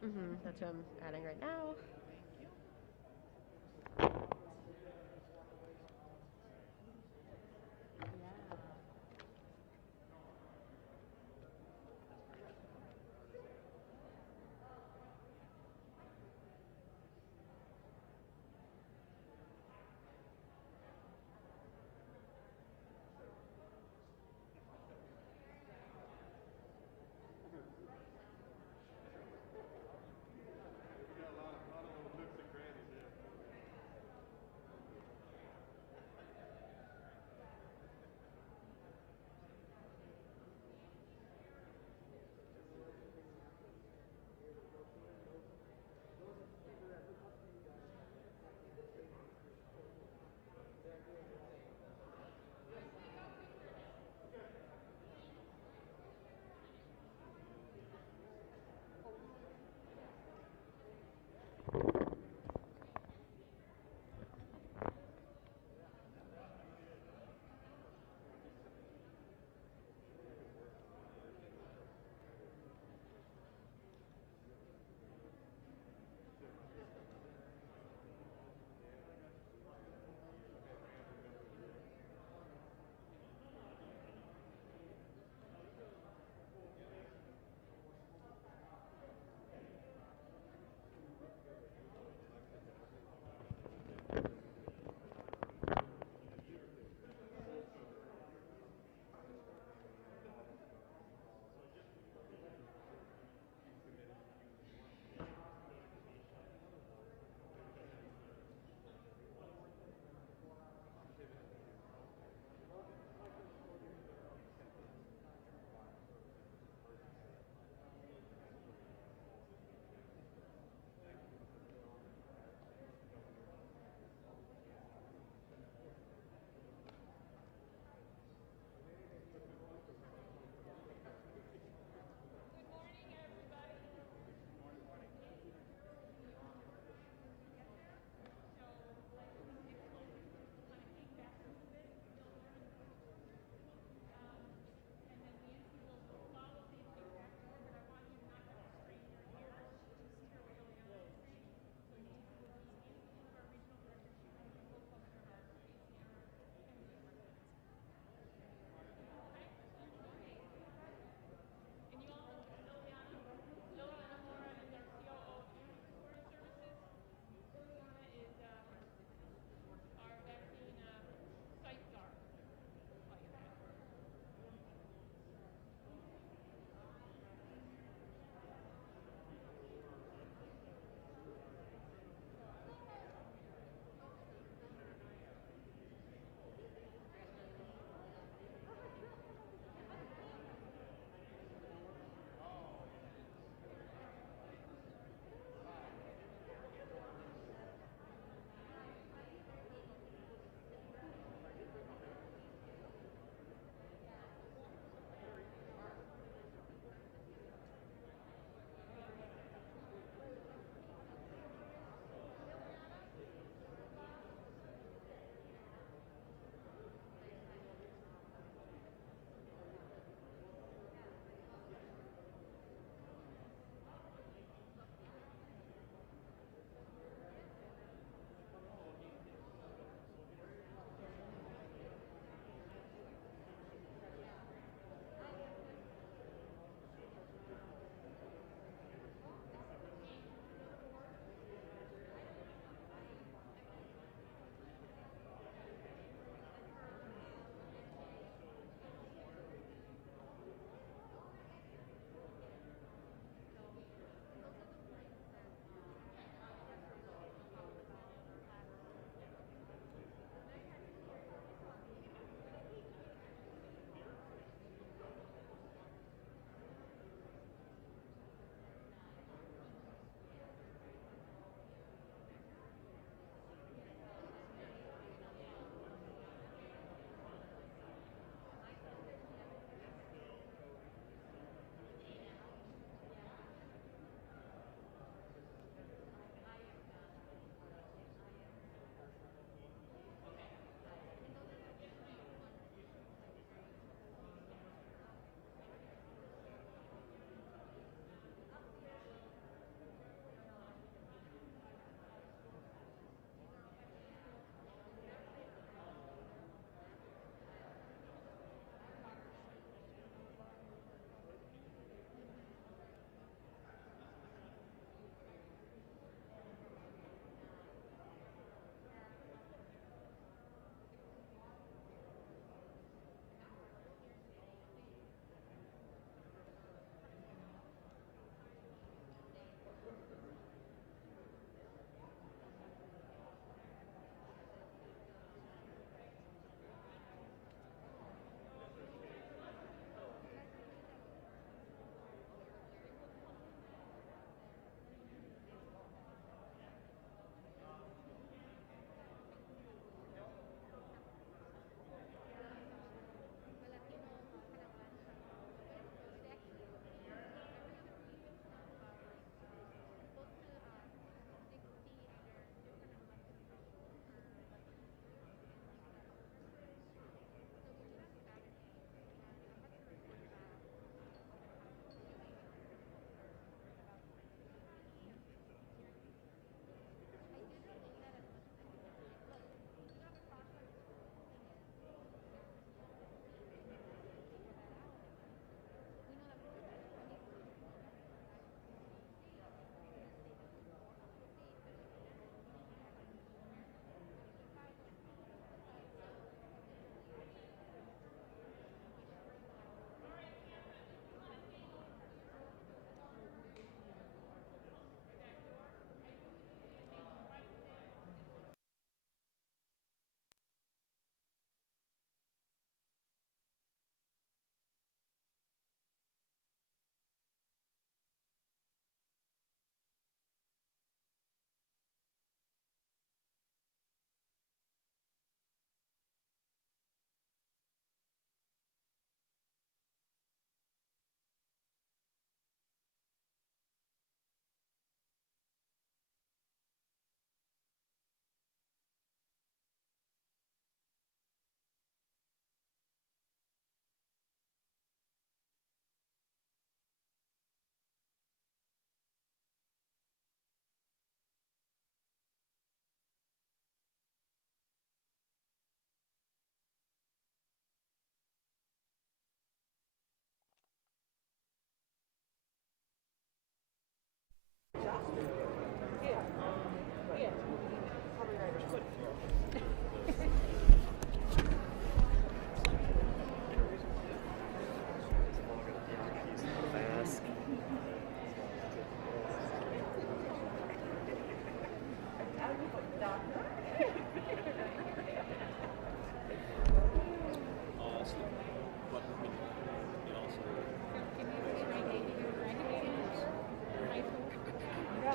That's what I'm adding right now. Thank you. Yeah. That's perfect.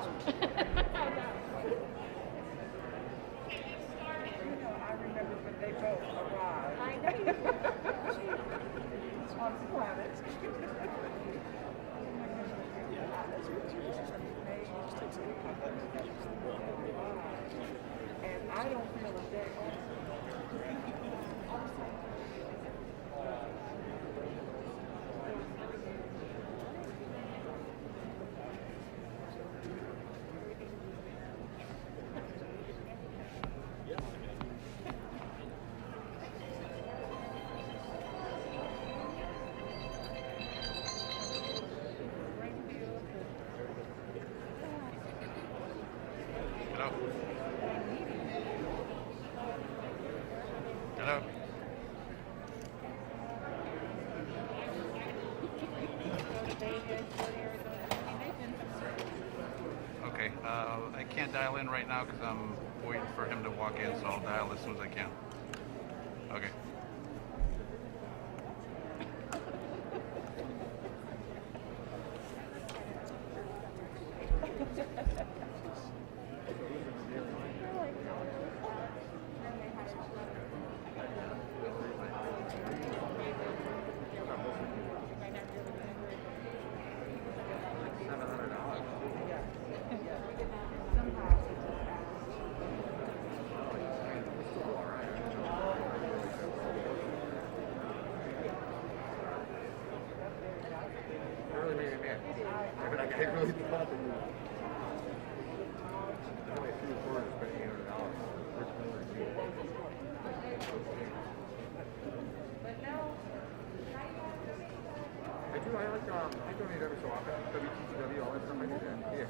I remember when they both arrived. I know you did. On the planet. And I don't feel a day off. Hello. Okay, I can't dial in right now because I'm waiting for him to walk in, so I'll dial as soon as I can. Okay. I donate every so often. WTTW, all that stuff I do. And yeah.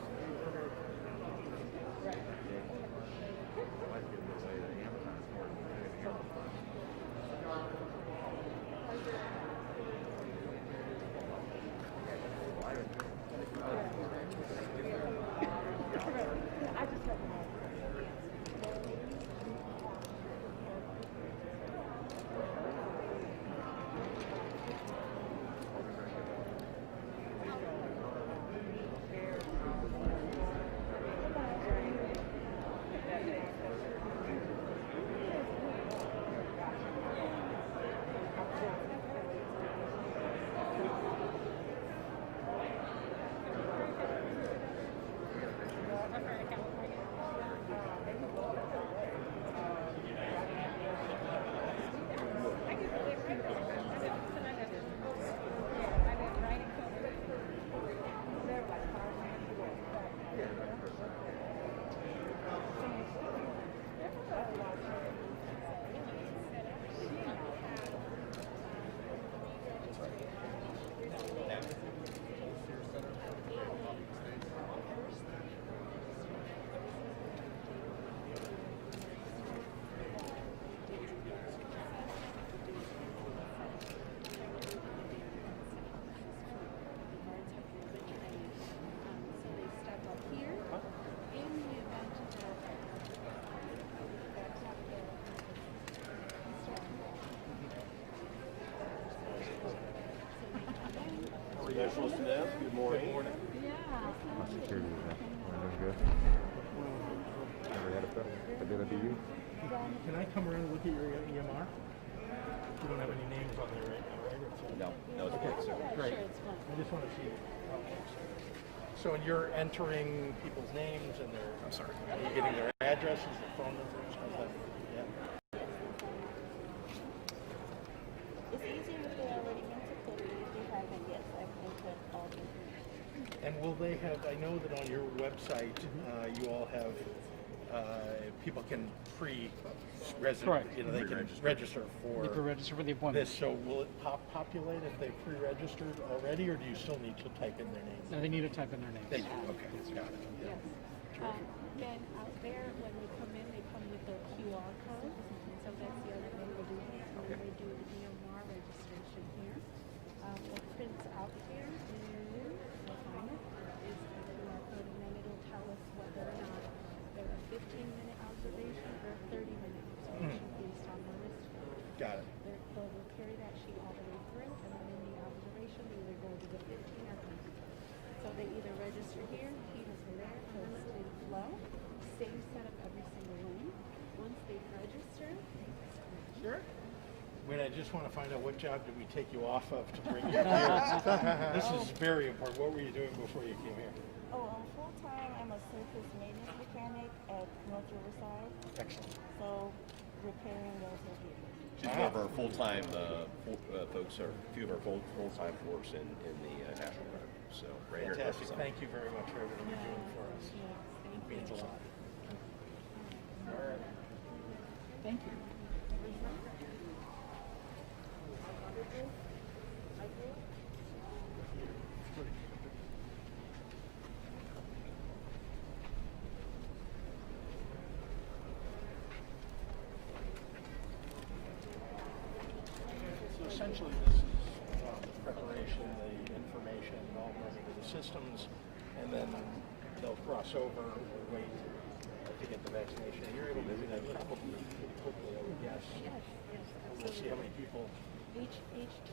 National Staff, good morning. My security is that. Doing good. Never had a problem. I did a DU. Can I come around and look at your EMR? You don't have any names on there right now, right? No, it's blank, sir. Great. I just want to see it. So you're entering people's names and their... I'm sorry. Are you getting their addresses, their phone numbers? How's that? Yeah. It's easier if they already entered, but if they haven't yet, so I can input all the information. And will they have, I know that on your website, you all have, people can Correct. you know, they can register for You can register for the appointment. this. So will it populate if they've pre-registered already, or do you still need to type in their name? No, they need to type in their names. They do, okay, got it. Yes. Then out there, when they come in, they come with their QR code. So that's the other thing we do here. When they do the EMR registration here, what prints out here is, we'll find it, is the QR code, and then it'll tell us whether or not they're a 15-minute observation or a 30-minute observation based on the risk. Got it. They'll carry that sheet all the way through, and then in the observation, they either go to the 15 or 30. So they either register here, he has there, so want to find out what job did we take you off of to bring you here. This is very important. What were you doing before you came here? Oh, full-time, I'm a surface maintenance mechanic at North Riverside. Excellent. So, repairing those vehicles. She's one of our full-time folks, or a few of our full-time force in the National Guard. So, right here. Fantastic. Thank you very much for everything you're doing for us. Yes, thank It means a you. lot. All right. Thank you. So essentially, this is preparation, the information, all running to the systems, and then they'll cross over or wait to get the vaccination. You're able to do that probably pretty quickly, I would guess. Yes, yes, We'll see how absolutely. many people. Each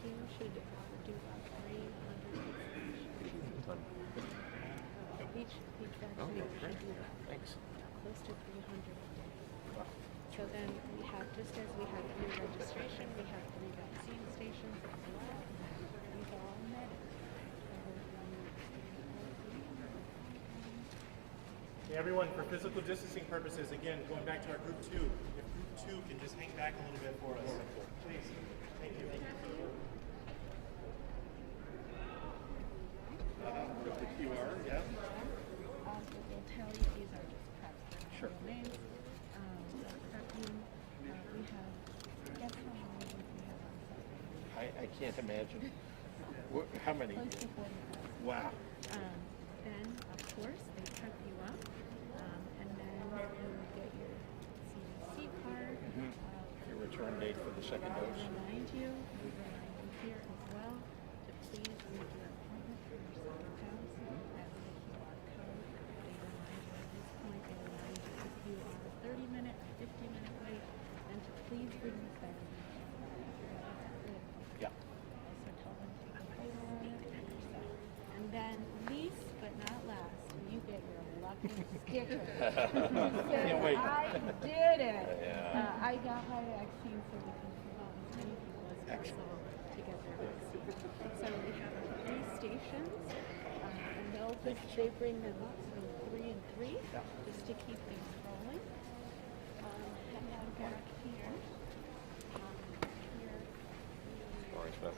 team should do about 300 vaccinations. Each vaccinator should do about Thanks. close to 300 a day. So then we have, just as we have 3 registration, we have 3 vaccine stations as well. These are all met. Hey everyone, for physical distancing purposes, again, going back to our group 2, if group 2 can just hang back a little bit for us. Please. Thank you. With the QR, yeah. It will tell you these are just preps. They're not real names. They'll prep you. We have, guess how many we have on site? I can't imagine. How many? Close to 40. Wow. Then, of course, they prep you up, and then you get your CDC card. Your return date for the second We dose. remind you here as well to please make your appointment for your second dose as the QR code. They remind you at this point, they remind you if you are a 30-minute or 50-minute wait, then to please bring this vaccination. Yeah. Also tell them to take a photo of it and yourself. And then, least but not last, you get your lucky sticker. Can't wait. I did it. Yeah. I got my vaccine so we can help as many people as possible to get their vaccine. So we have 3 stations, and they bring them up from 3 and 3 just to keep things rolling. And then back here, Orange Beth.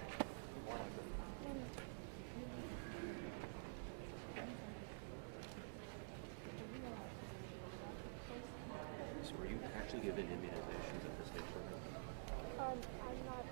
So were you actually given immunizations at the state program? I'm not.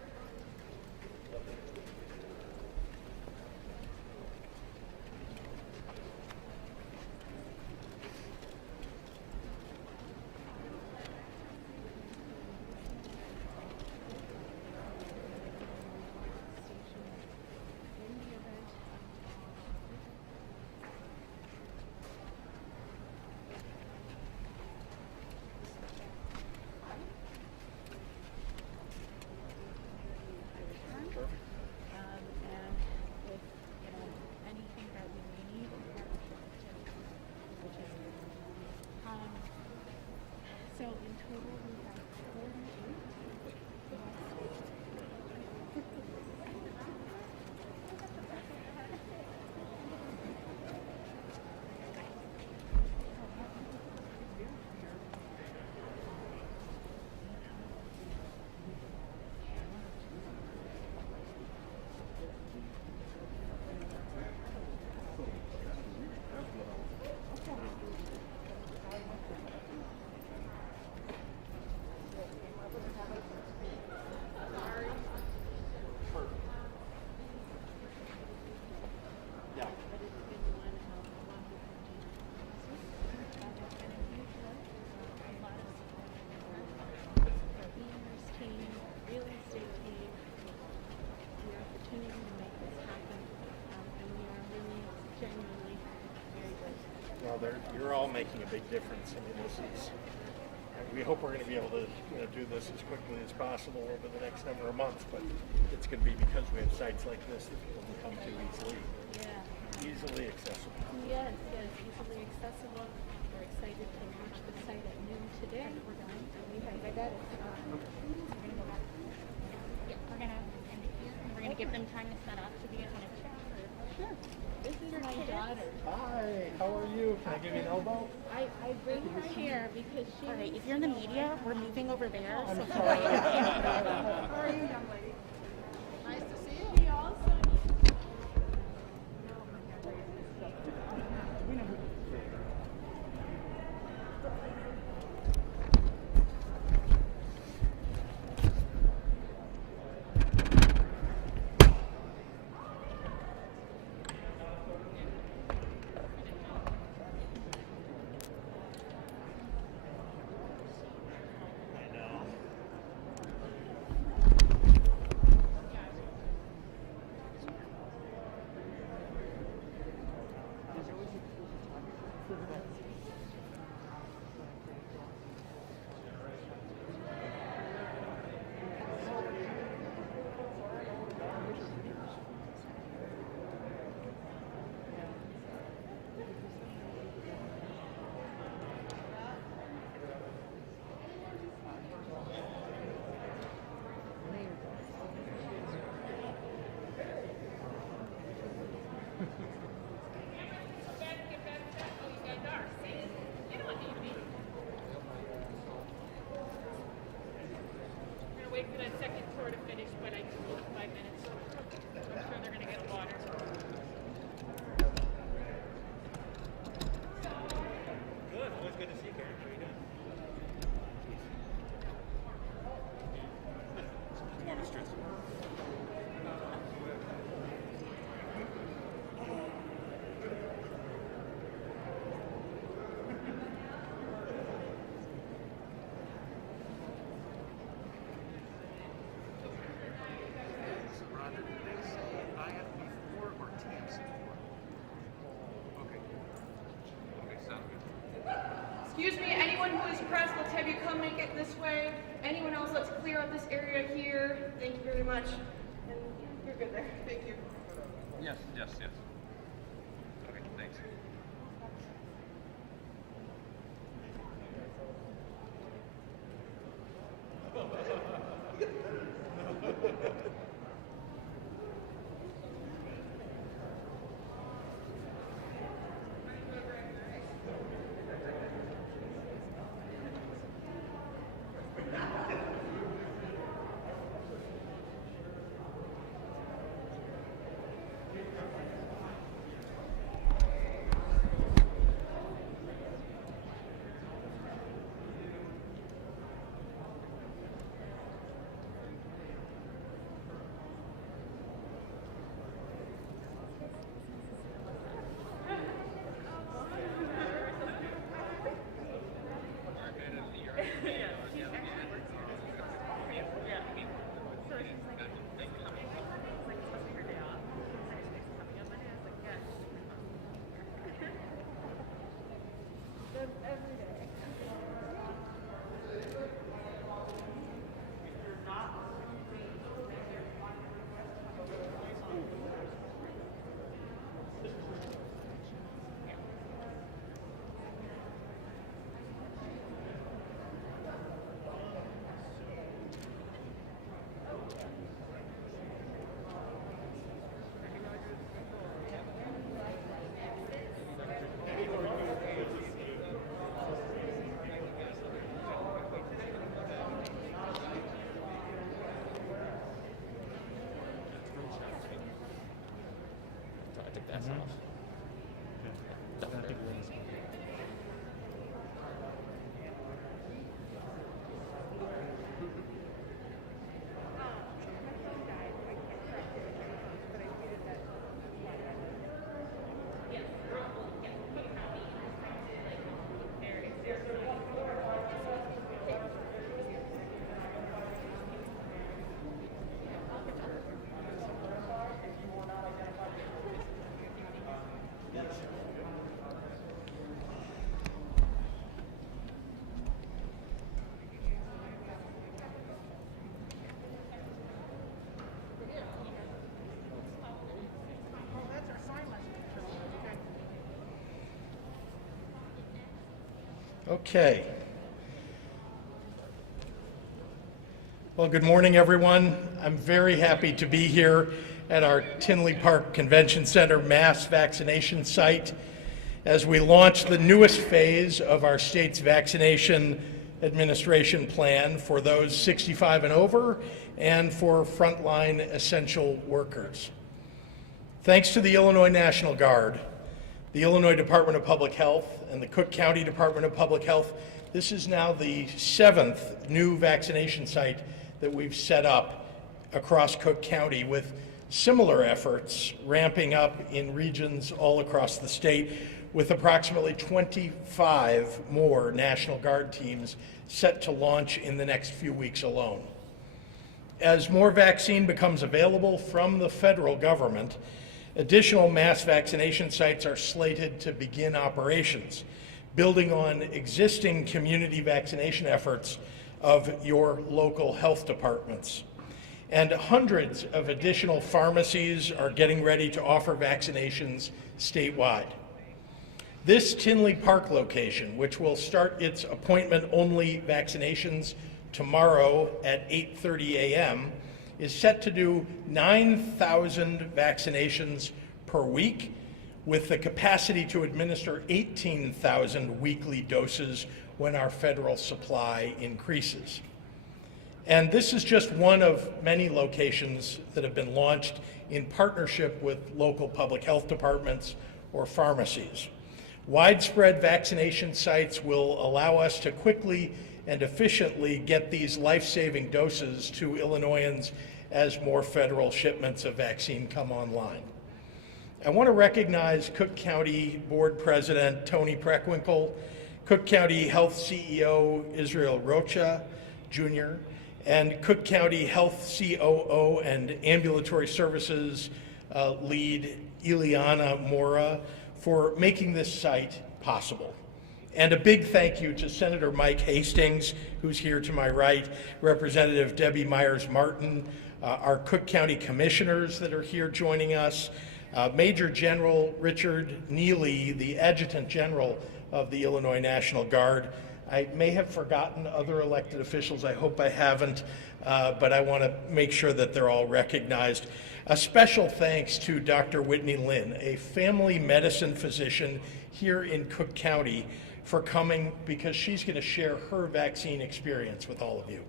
in the event and with anything that we may need in partnership with Statewide, which is so in total we have 48. Yeah. But it's been one who continues and it's been a huge work, a lot of support from our beamers team, our real estate team, the opportunity to make this happen, and we are really genuinely very grateful. Well, you're all making a big difference. I mean, this is. We hope we're going to be able to do this as quickly as possible over the next number of months, but it's going to be because we have sites like this that people can come to easily, Yeah. easily accessible. Yes, easily accessible. We're excited to launch the site at noon today. We're going to, I got it. We're going to go back. Yeah, we're going to Can I give you an elbow? I bring her here because she. All right, if you're in the media, we're moving over there. I'm So sorry. How are you, young lady? Nice to see you. We also. Wait for that second tour to finish, but I told it 5 minutes. I'm sure they're going to get a water. Good. Always good to see you, Karen. How are you doing? More mistress. Roger, did they say IFB4 or TMC4? Okay. Okay, sounds good. Excuse me, anyone who is pressed, let's have you come make it this way. Anyone else, let's clear out this area here. Thank you very much. And you're good there. Thank you. Yes, yes, yes. Okay, thanks. I think that's enough. Okay. Well, good morning, everyone. I'm very happy to be here at our Tinley Park Convention Center mass vaccination site. as we launch the newest phase of our state's vaccination administration plan for those 65 and over and for frontline essential workers. Thanks to the Illinois National Guard, the Illinois Department of Public Health, and the Cook County Department of Public Health, this is now the 7th new vaccination site that we've set up across Cook County, with similar efforts ramping up in regions all across the state, with approximately 25 more National Guard teams set to launch in the next few weeks alone. As more vaccine becomes available from the federal government, additional mass vaccination sites are slated to begin operations, building on existing community vaccination efforts of your local health departments. And hundreds of additional pharmacies are getting ready to offer vaccinations statewide. This Tinley Park location, which will start its appointment-only vaccinations tomorrow at 8:30 a.m., is set to do 9,000 vaccinations per week, with the capacity to administer 18,000 weekly doses when our federal supply increases. And this is just one of many locations that have been launched in partnership with local public health departments or pharmacies. Widespread vaccination sites will allow us to quickly and efficiently get these life-saving doses to Illinoisans as more federal shipments of vaccine come online. I want to recognize Cook County Board President Tony Prequel, Cook County Health CEO Israel Rocha Jr., and Cook County Health COO and Ambulatory Services lead Ileana Mora for making this site possible. And a big thank you to Senator Mike Hastings, who's here to my right, Representative Debbie Myers-Martin, our Cook County commissioners that are here joining us, Major General Richard Neely, the Adjutant General of the Illinois National Guard. I may have forgotten other elected officials. I hope I haven't, but I want to make sure that they're all recognized. A special thanks to Dr. Whitney Lynn, a family medicine physician here in Cook County, for coming, because she's going to share her vaccine experience with all of you.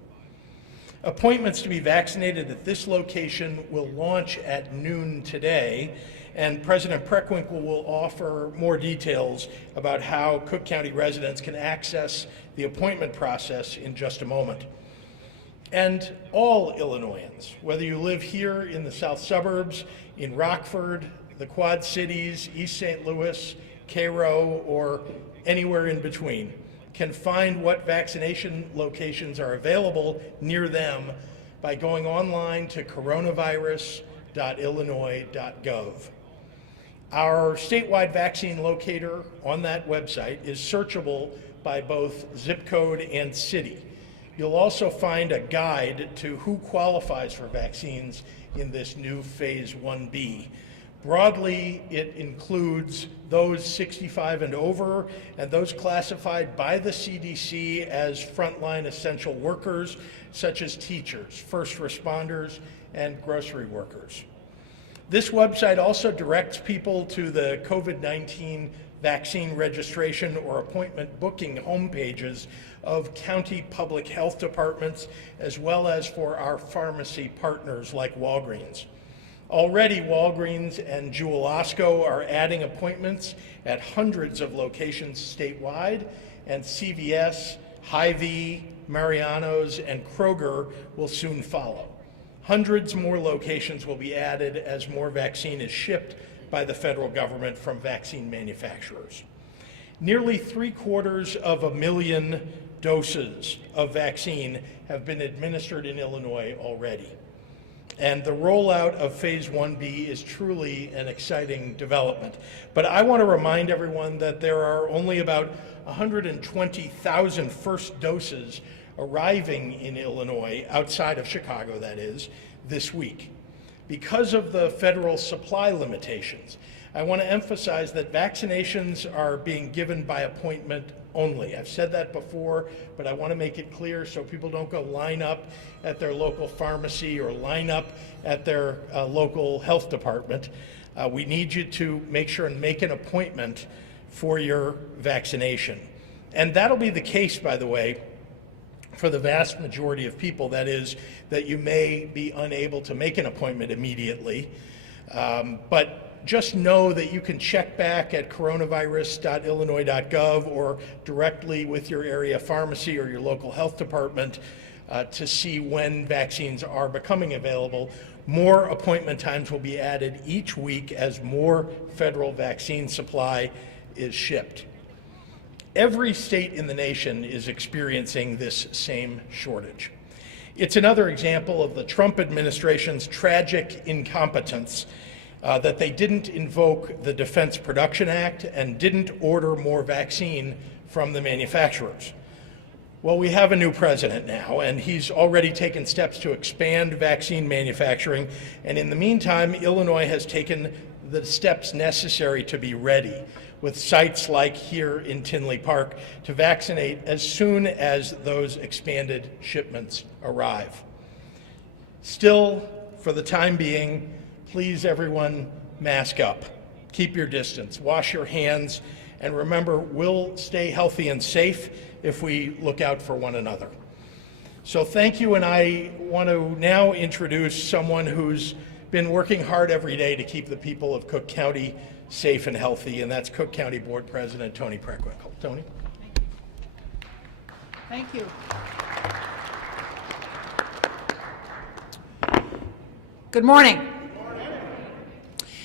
Appointments to be vaccinated at this location will launch at noon today, and President Prequel will offer more details about how Cook County residents can access the appointment process in just a moment. And all Illinoisans, whether you live here in the south suburbs, in Rockford, the Quad Cities, East St. Louis, Cairo, or anywhere in between, can find what vaccination locations are available near them by going online to coronavirus.illinois.gov. Our statewide vaccine locator on that website is searchable by both zip code and city. You'll also find a guide to who qualifies for vaccines in this new Phase 1B. Broadly, it includes those 65 and over and those classified by the CDC as frontline essential workers, such as teachers, first responders, and grocery workers. This website also directs people to the COVID-19 vaccine registration or appointment booking homepages of county public health departments, as well as for our pharmacy partners like Walgreens. Already, Walgreens and Jewel Osco are adding appointments at hundreds of locations statewide, and CVS, Hy-Vee, Mariano's, and Kroger will soon follow. Hundreds more locations will be added as more vaccine is shipped by the federal government from vaccine manufacturers. Nearly 750,000 doses of vaccine have been administered in Illinois already. And the rollout of Phase 1B is truly an exciting development. But I want to remind everyone that there are only about 120,000 first doses arriving in Illinois, outside of Chicago that is, this week. Because of the federal supply limitations, I want to emphasize that vaccinations are being given by appointment only. I've said that before, but I want to make it clear so people don't go line up at their local pharmacy or line up at their local health department. We need you to make sure and make an appointment for your vaccination. And that'll be the case, by the way, for the vast majority of people. That is, that you may be unable to make an appointment immediately, but just know that you can check back at coronavirus.illinois.gov or directly with your area pharmacy or your local health department to see when vaccines are becoming available. More appointment times will be added each week as more federal vaccine supply is shipped. Every state in the nation is experiencing this same shortage. It's another example of the Trump administration's tragic incompetence that they didn't invoke the Defense Production Act and didn't order more vaccine from the manufacturers. Well, we have a new president now, and he's already taken steps to expand vaccine manufacturing, and in the meantime, Illinois has taken the steps necessary to be ready, with sites like here in Tinley Park to vaccinate as soon as those expanded shipments arrive. Still, for the time being, please everyone mask up, keep your distance, wash your hands, and remember, we'll stay healthy and safe if we look out for one another. So thank you, and I want to now introduce someone who's been working hard every day to keep the people of Cook County safe and healthy, and that's Cook County Board President Tony Prequel. Tony? Thank you. Good morning.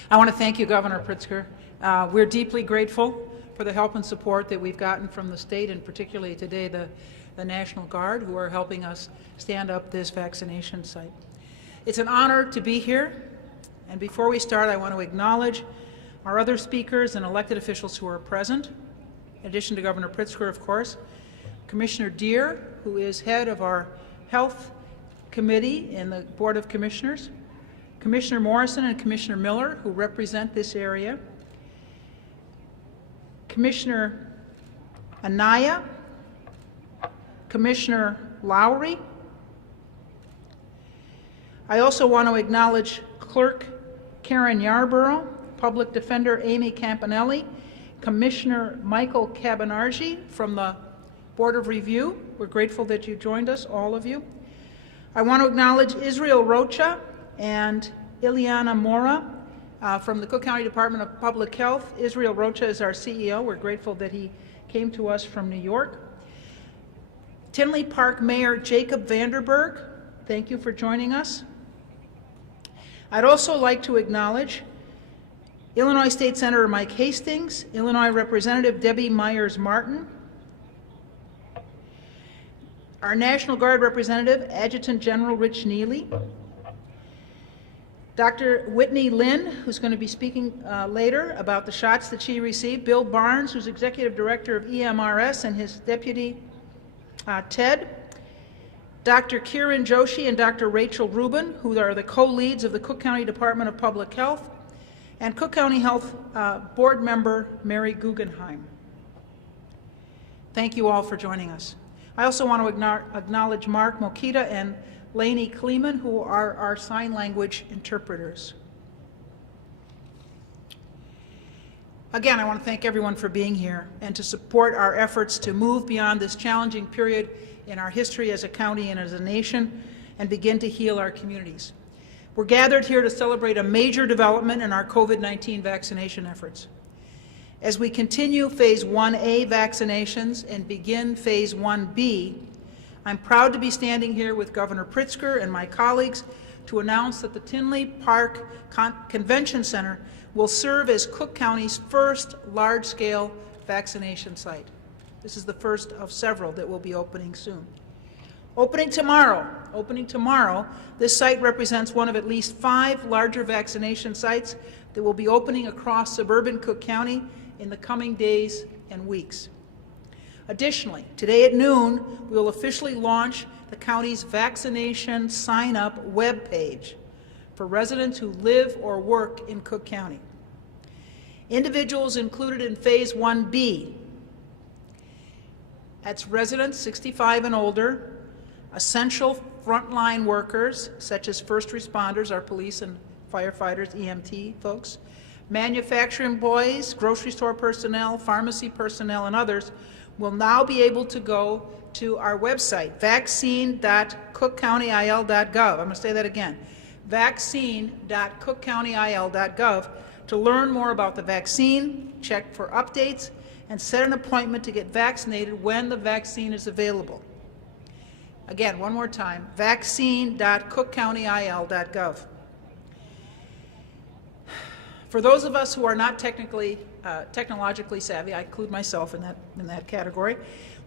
I want to thank you, Governor Pritzker. We're deeply grateful for the help and support that we've gotten from the state, and particularly today the National Guard, who are helping us stand up this vaccination site. It's an honor to be here, and before we start, I want to acknowledge our other speakers and elected officials who are present, in addition to Governor Pritzker, of course, Commissioner Deere, who is head of our Health Committee in the Board of Commissioners, Commissioner Morrison and Commissioner Miller, who represent this area, Commissioner Anaya, Commissioner Lowry. I also want to acknowledge Clerk Karen Yarborough, Public Defender Amy Campanelli, Commissioner Michael Cabinargi from the Board of Review. We're grateful that you joined us, all of you. I want to acknowledge Israel Rocha and Ileana Mora from the Cook County Department of Public Health. Israel Rocha is our CEO. We're grateful that he came to us from New York. Tinley Park Mayor Jacob Vanderberg, thank you for joining us. I'd also like to acknowledge Illinois State Senator Mike Hastings, Illinois Representative Debbie Myers-Martin, our National Guard representative, Adjutant General Rich Neely, Dr. Whitney Lynn, who's going to be speaking later about the shots that she received, Bill Barnes, who's Executive Director of EMRS, and his deputy, Ted, Dr. Kiran Joshi and Dr. Rachel Rubin, who are the co-leads of the Cook County Department of Public Health, and Cook County Health Board member Mary Guggenheim. Thank you all for joining us. I also want to acknowledge Mark Mokita and Lainey Kleeman, who are our sign language interpreters. Again, I want to thank everyone for being here and to support our efforts to move beyond this challenging period in our history as a county and as a nation and begin to heal our communities. We're gathered here to celebrate a major development in our COVID-19 vaccination efforts. As we continue Phase 1A vaccinations and begin Phase 1B, I'm proud to be standing here with Governor Pritzker and my colleagues to announce that the Tinley Park Convention Center will serve as Cook County's first large-scale vaccination site. This is the first of several that will be opening soon. Opening tomorrow, this site represents one of at least 5 larger vaccination sites that will be opening across suburban Cook County in the coming days and weeks. Additionally, today at noon, we will officially launch the county's vaccination sign-up webpage for residents who live or work in Cook County. Individuals included in Phase 1B, that's residents 65 and older, essential frontline workers such as first responders, our police and firefighters, EMT folks, Manufacturing employees, grocery store personnel, pharmacy personnel, and others will now be able to go to our website, vaccine.cookcountyil.gov. I'm going to say that again, vaccine.cookcountyil.gov, to learn more about the vaccine, check for updates, and set an appointment to get vaccinated when the vaccine is available. Again, one more time, vaccine.cookcountyil.gov. For those of us who are not technologically savvy, I include myself in that category,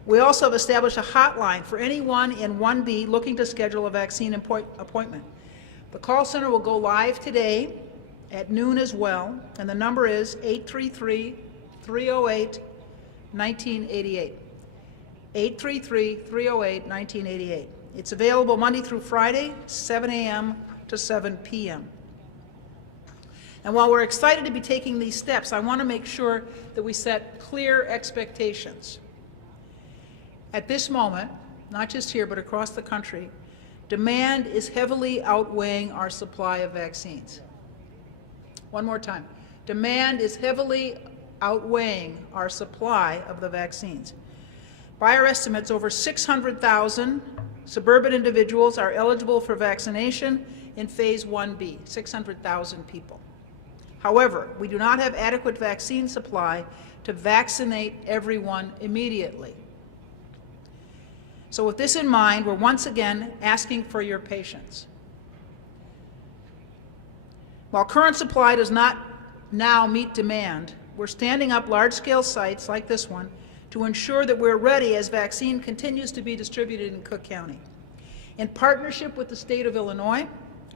we also have established a hotline for anyone in 1B looking to schedule a vaccine appointment. The call center will go live today at noon as well, and the number is 833-308-1988. 833-308-1988. It's available Monday through Friday, 7 a.m. to 7 p.m. And while we're excited to be taking these steps, I want to make sure that we set clear expectations. At this moment, not just here but across the country, demand is heavily outweighing our supply of vaccines. One more time. Demand is heavily outweighing our supply of the vaccines. By our estimates, over 600,000 suburban individuals are eligible for vaccination in Phase 1B, 600,000 people. However, we do not have adequate vaccine supply to vaccinate everyone immediately. So with this in mind, we're once again asking for your patience. While current supply does not now meet demand, we're standing up large-scale sites like this one to ensure that we're ready as vaccine continues to be distributed in Cook County. In partnership with the state of Illinois,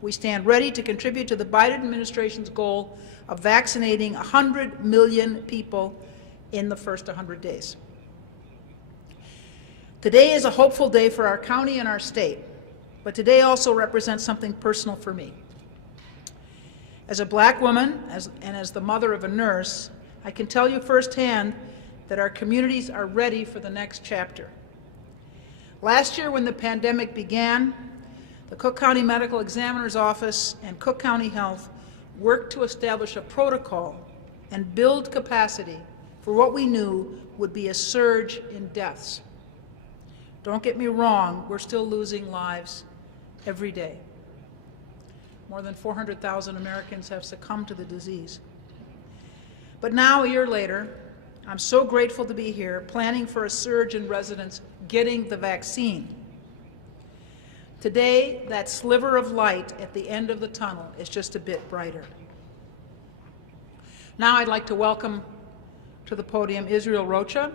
we stand ready to contribute to the Biden administration's goal of vaccinating 100 million people in the first 100 days. Today is a hopeful day for our county and our state, but today also represents something personal for me. As a black woman and as the mother of a nurse, I can tell you firsthand that our communities are ready for the next chapter. Last year, when the pandemic began, the Cook County Medical Examiner's Office and Cook County Health worked to establish a protocol and build capacity for what we knew would be a surge in deaths. Don't get me wrong, we're still losing lives every day. More than 400,000 Americans have succumbed to the disease. But now, a year later, I'm so grateful to be here planning for a surge in residents getting the vaccine. Today, that sliver of light at the end of the tunnel is just a bit brighter. Now I'd like to welcome to the podium Israel Rocha.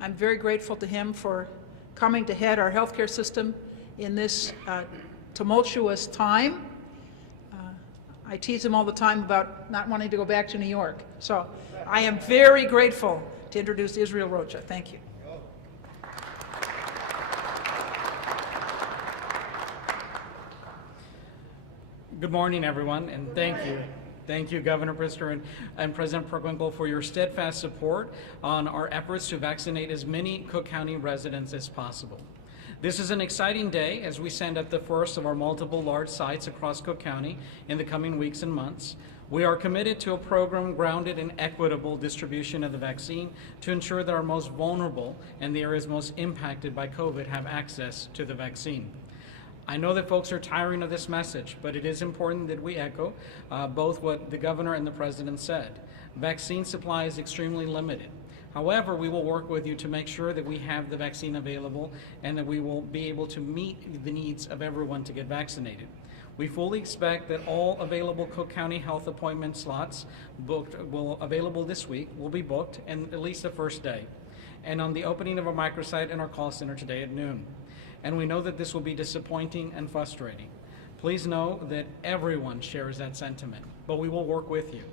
I'm very grateful to him for coming to head our healthcare system in this tumultuous time. I tease him all the time about not wanting to go back to New York. So I am very grateful to introduce Israel Rocha. Thank you. Good morning, everyone, and thank you. Thank you, Governor Pritzker and President Prequel, for your steadfast support on our efforts to vaccinate as many Cook County residents as possible. This is an exciting day as we send up the first of our multiple large sites across Cook County in the coming weeks and months. We are committed to a program grounded in equitable distribution of the vaccine to ensure that our most vulnerable and the areas most impacted by COVID have access to the vaccine. I know that folks are tiring of this message, but it is important that we echo both what the governor and the president said. Vaccine supply is extremely limited. However, we will work with you to make sure that we have the vaccine available and that we will be able to meet the needs of everyone to get vaccinated. We fully expect that all available Cook County Health appointment slots available this week will be booked, and at least the first day, and on the opening of our microsite and our call center today at noon. And we know that this will be disappointing and frustrating. Please know that everyone shares that sentiment, but we will work with you.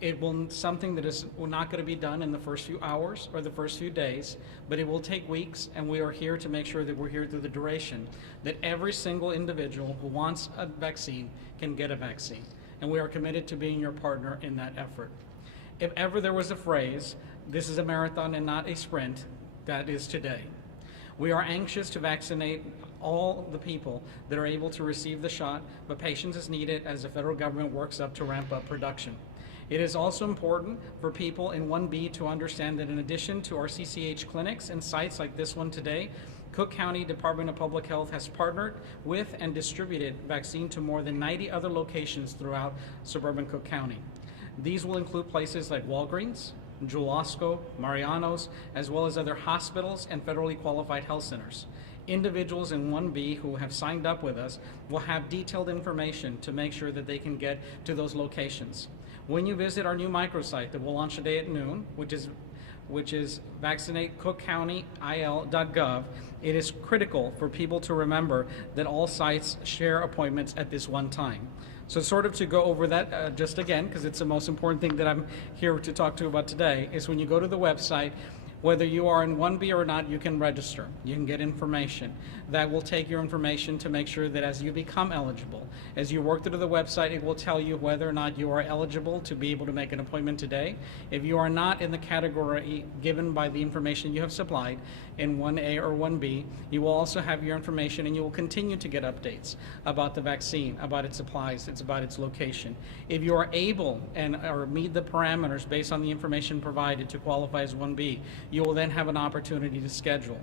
It will something that is not going to be done in the first few hours or the first few days, but it will take weeks, and we are here to make sure that we're here through the duration, that every single individual who wants a vaccine can get a vaccine. And we are committed to being your partner in that effort. If ever there was a phrase, this is a marathon and not a sprint, that is today. We are anxious to vaccinate all the people that are able to receive the shot, but patience is needed as the federal government works up to ramp up production. It is also important for people in 1B to understand that in addition to our CCH clinics and sites like this one today, Cook County Department of Public Health has partnered with and distributed vaccine to more than 90 other locations throughout suburban Cook County. These will include places like Walgreens, Jewel-Osco, Mariano's, as well as other hospitals and federally qualified health centers. Individuals in 1B who have signed up with us will have detailed information to make sure that they can get to those locations. When you visit our new microsite that will launch today at noon, which is vaccinatecookkcountyil.gov, it is critical for people to remember that all sites share appointments at this one time. So sort of to go over that just again, because it's the most important thing that I'm here to talk to you about today, is when you go to the website, whether you are in 1B or not, you can register. You can get information. That will take your information to make sure that as you become eligible, as you work through the website, it will tell you whether or not you are eligible to be able to make an appointment today. If you are not in the category given by the information you have supplied in 1A or 1B, you will also have your information and you will continue to get updates about the vaccine, about its supplies, about its location. If you are able or meet the parameters based on the information provided to qualify as 1B, you will then have an opportunity to schedule.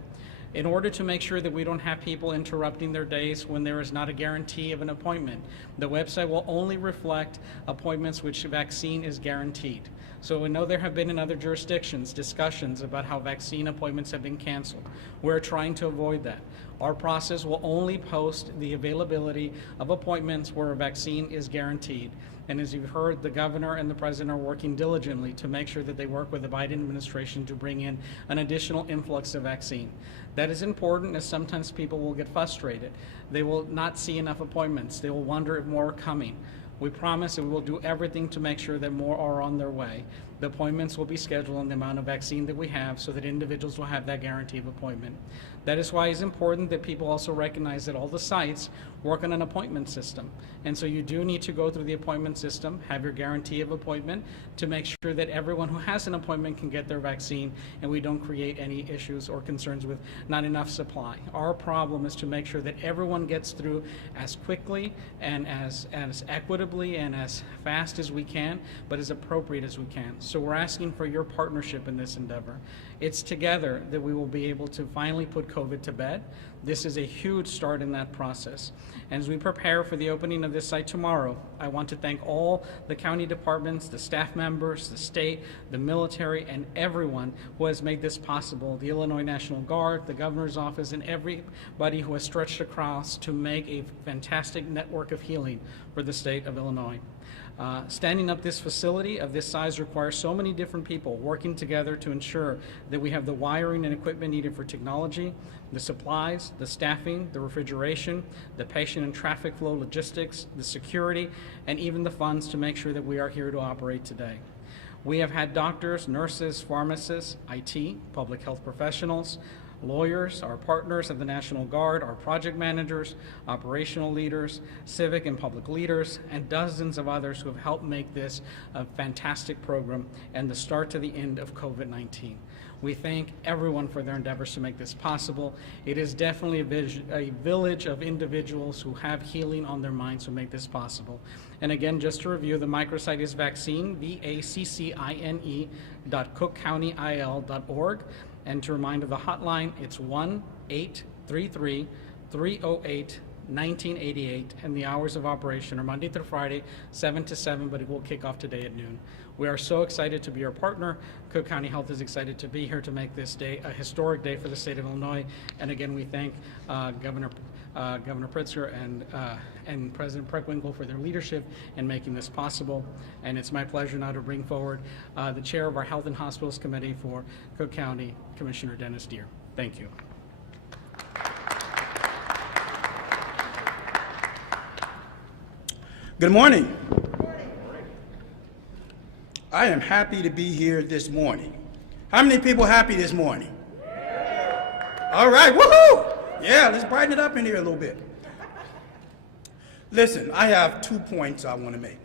In order to make sure that we don't have people interrupting their days when there is not a guarantee of an appointment, the website will only reflect appointments which vaccine is guaranteed. So we know there have been in other jurisdictions discussions about how vaccine appointments have been canceled. We're trying to avoid that. Our process will only post the availability of appointments where a vaccine is guaranteed. And as you've heard, the governor and the president are working diligently to make sure that they work with the Biden administration to bring in an additional influx of vaccine. That is important, as sometimes people will get frustrated. They will not see enough appointments. They will wonder if more are coming. We promise that we will do everything to make sure that more are on their way. The appointments will be scheduled on the amount of vaccine that we have so that individuals will have that guarantee of appointment. That is why it's important that people also recognize that all the sites work on an appointment system. And so you do need to go through the appointment system, have your guarantee of appointment to make sure that everyone who has an appointment can get their vaccine and we don't create any issues or concerns with not enough supply. Our problem is to make sure that everyone gets through as quickly and as equitably and as fast as we can, but as appropriate as we can. So we're asking for your partnership in this endeavor. It's together that we will be able to finally put COVID to bed. This is a huge start in that process. And as we prepare for the opening of this site tomorrow, I want to thank all the county departments, the staff members, the state, the military, and everyone who has made this possible. The Illinois National Guard, the governor's office, and everybody who has stretched across to make a fantastic network of healing for the state of Illinois. Standing up this facility of this size requires so many different people working together to ensure that we have the wiring and equipment needed for technology, the supplies, the staffing, the refrigeration, the patient and traffic flow logistics, the security, and even the funds to make sure that we are here to operate today. We have had doctors, nurses, pharmacists, IT, public health professionals, lawyers, our partners of the National Guard, our project managers, operational leaders, civic and public leaders, and dozens of others who have helped make this a fantastic program and the start to the end of COVID-19. We thank everyone for their endeavors to make this possible. It is definitely a village of individuals who have healing on their minds who make this possible. And again, just to review, the microsite is vaccine, vaccine.cookcountyil.org. And to remind of the hotline, it's 1-833-308-1988, and the hours of operation are Monday through Friday, 7 to 7, but it will kick off today at noon. We are so excited to be your partner. Cook County Health is excited to be here to make this day a historic day for the state of Illinois. And again, we thank Governor Pritzker and President Prequel for their leadership in making this possible. And it's my pleasure now to bring forward the chair of our Health and Hospitals Committee for Cook County, Commissioner Dennis Deere. Thank you. Good morning. I am happy to be here this morning. How many people happy this morning? All right, woohoo! Yeah, let's brighten it up in here a little bit. Listen, I have 2 points I want to make.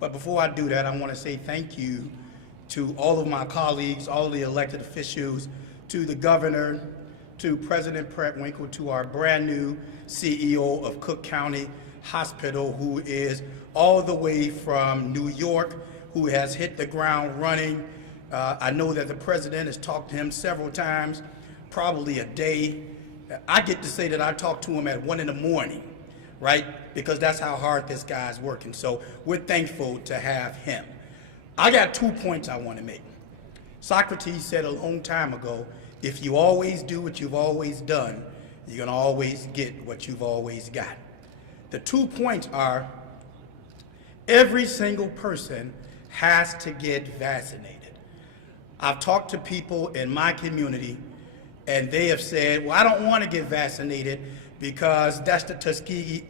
But before I do that, I want to say thank you to all of my colleagues, all of the elected officials, to the governor, to President Prequel, to our brand new CEO of Cook County Hospital, who is all the way from New York, who has hit the ground running. I know that the president has talked to him several times, probably a day. I get to say that I talked to him at 1 in the morning, right? Because that's how hard this guy's working. So we're thankful to have him. I got 2 points I want to make. Socrates said a long time ago, if you always do what you've always done, you're going to always get what you've always got. The 2 points are, every single person has to get vaccinated. I've talked to people in my community, and they have said, well, I don't want to get vaccinated because that's the Tuskegee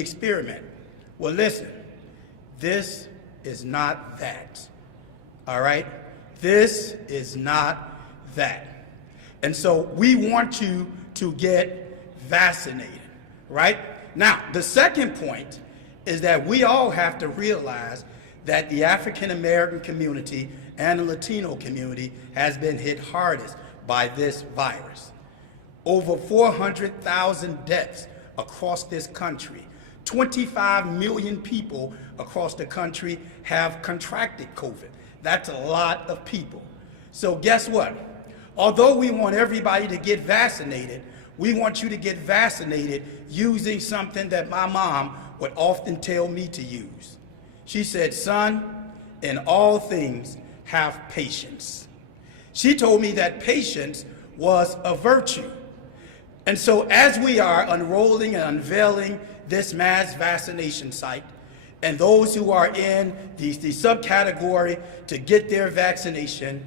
experiment. Well, listen, this is not that, all right? This is not that. And so we want you to get vaccinated, right? Now, the second point is that we all have to realize that the African American community and the Latino community has been hit hardest by this virus. Over 400,000 deaths across this country. 25 million people across the country have contracted COVID. That's a lot of people. So guess what? Although we want everybody to get vaccinated, we want you to get vaccinated using something that my mom would often tell me to use. She said, son, in all things, have patience. She told me that patience was a virtue. And so as we are unrolling and unveiling this mass vaccination site, and those who are in the subcategory to get their vaccination,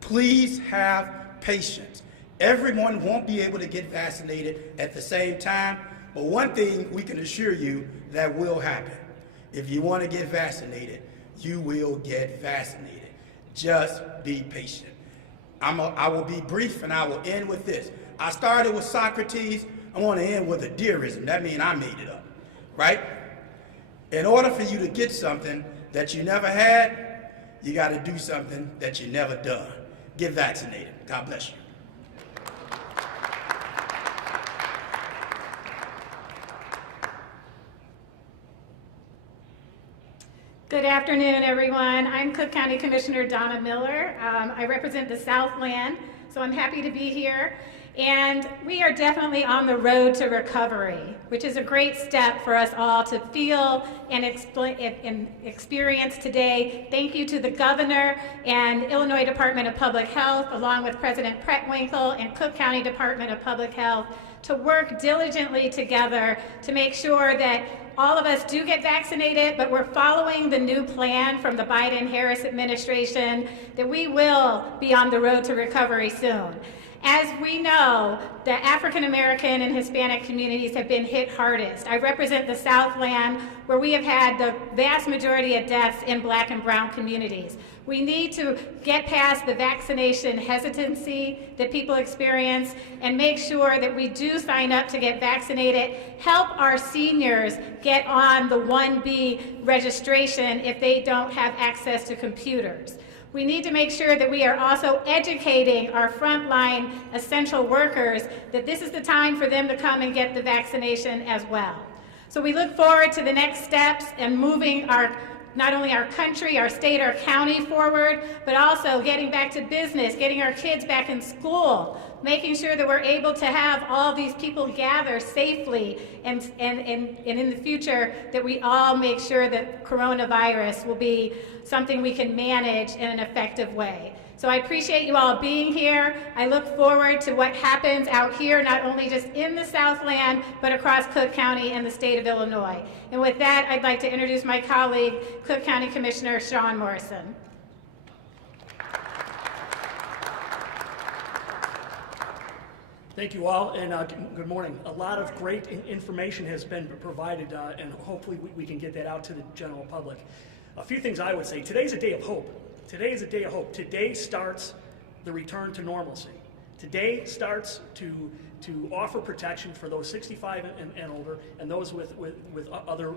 please have patience. Everyone won't be able to get vaccinated at the same time, but one thing we can assure you that will happen. If you want to get vaccinated, you will get vaccinated. Just be patient. I will be brief and I will end with this. I started with Socrates. I want to end with a dearism. That means I made it up, right? In order for you to get something that you never had, you got to do something that you never done. Get vaccinated. God bless you. Good afternoon, everyone. I'm Cook County Commissioner Donna Miller. I represent the Southland, so I'm happy to be here. And we are definitely on the road to recovery, which is a great step for us all to feel and experience today. Thank you to the Governor and Illinois Department of Public Health, along with President Prequel and Cook County Department of Public Health, to work diligently together to make sure that all of us do get vaccinated, but we're following the new plan from the Biden-Harris administration that we will be on the road to recovery soon. As we know, the African American and Hispanic communities have been hit hardest. I represent the Southland, where we have had the vast majority of deaths in Black and brown communities. We need to get past the vaccination hesitancy that people experience and make sure that we do sign up to get vaccinated, help our seniors get on the 1B registration if they don't have access to computers. We need to make sure that we are also educating our frontline essential workers that this is the time for them to come and get the vaccination as well. So we look forward to the next steps and moving not only our country, our state, our county forward, but also getting back to business, getting our kids back in school, making sure that we're able to have all these people gather safely, and in the future that we all make sure that coronavirus will be something we can manage in an effective way. So I appreciate you all being here. I look forward to what happens out here, not only just in the Southland, but across Cook County and the state of Illinois. And with that, I'd like to introduce my colleague, Cook County Commissioner Sean Morrison. Thank you all, and good morning. A lot of great information has been provided, and hopefully we can get that out to the general public. A few things I would say. Today's a day of hope. Today is a day of hope. Today starts the return to normalcy. Today starts to offer protection for those 65 and older and those with other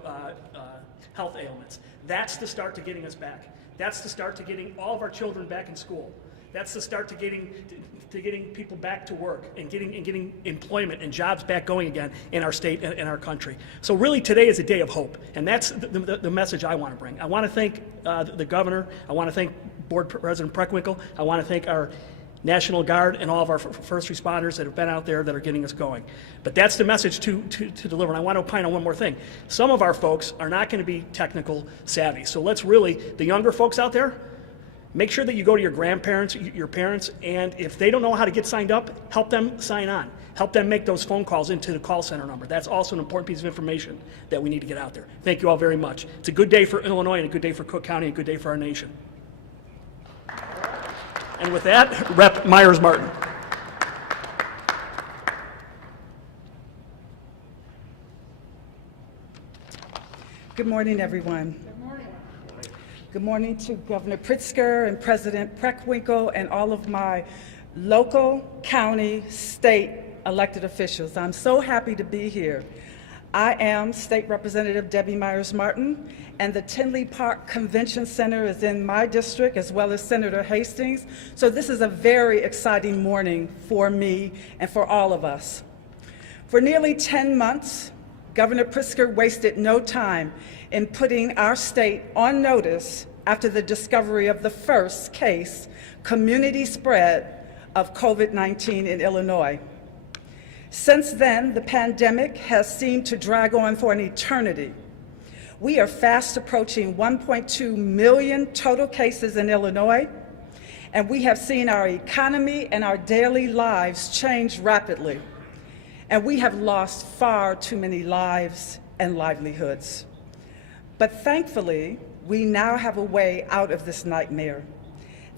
health ailments. That's the start to getting us back. That's the start to getting all of our children back in school. That's the start to getting people back to work and getting employment and jobs back going again in our state and our country. So really today is a day of hope, and that's the message I want to bring. I want to thank the governor. I want to thank Board President Prequel. I want to thank our National Guard and all of our first responders that have been out there that are getting us going. But that's the message to deliver. And I want to opine on one more thing. Some of our folks are not going to be technical savvy. So let's really, the younger folks out there, make sure that you go to your grandparents, your parents, and if they don't know how to get signed up, help them sign on. Help them make those phone calls into the call center number. That's also an important piece of information that we need to get out there. Thank you all very much. It's a good day for Illinois and a good day for Cook County and a good day for our nation. And with that, Rep. Myers-Martin. Good morning, everyone. Good morning. Good morning to Governor Pritzker and President Prequel and all of my local, county, state elected officials. I'm so happy to be here. I am State Representative Debbie Myers-Martin, and the Tinley Park Convention Center is in my district, as well as Senator Hastings. So this is a very exciting morning for me and for all of us. For nearly 10 months, Governor Pritzker wasted no time in putting our state on notice after the discovery of the first case, community spread of COVID-19 in Illinois. Since then, the pandemic has seemed to drag on for an eternity. We are fast approaching 1.2 million total cases in Illinois, and we have seen our economy and our daily lives change rapidly. And we have lost far too many lives and livelihoods. But thankfully, we now have a way out of this nightmare.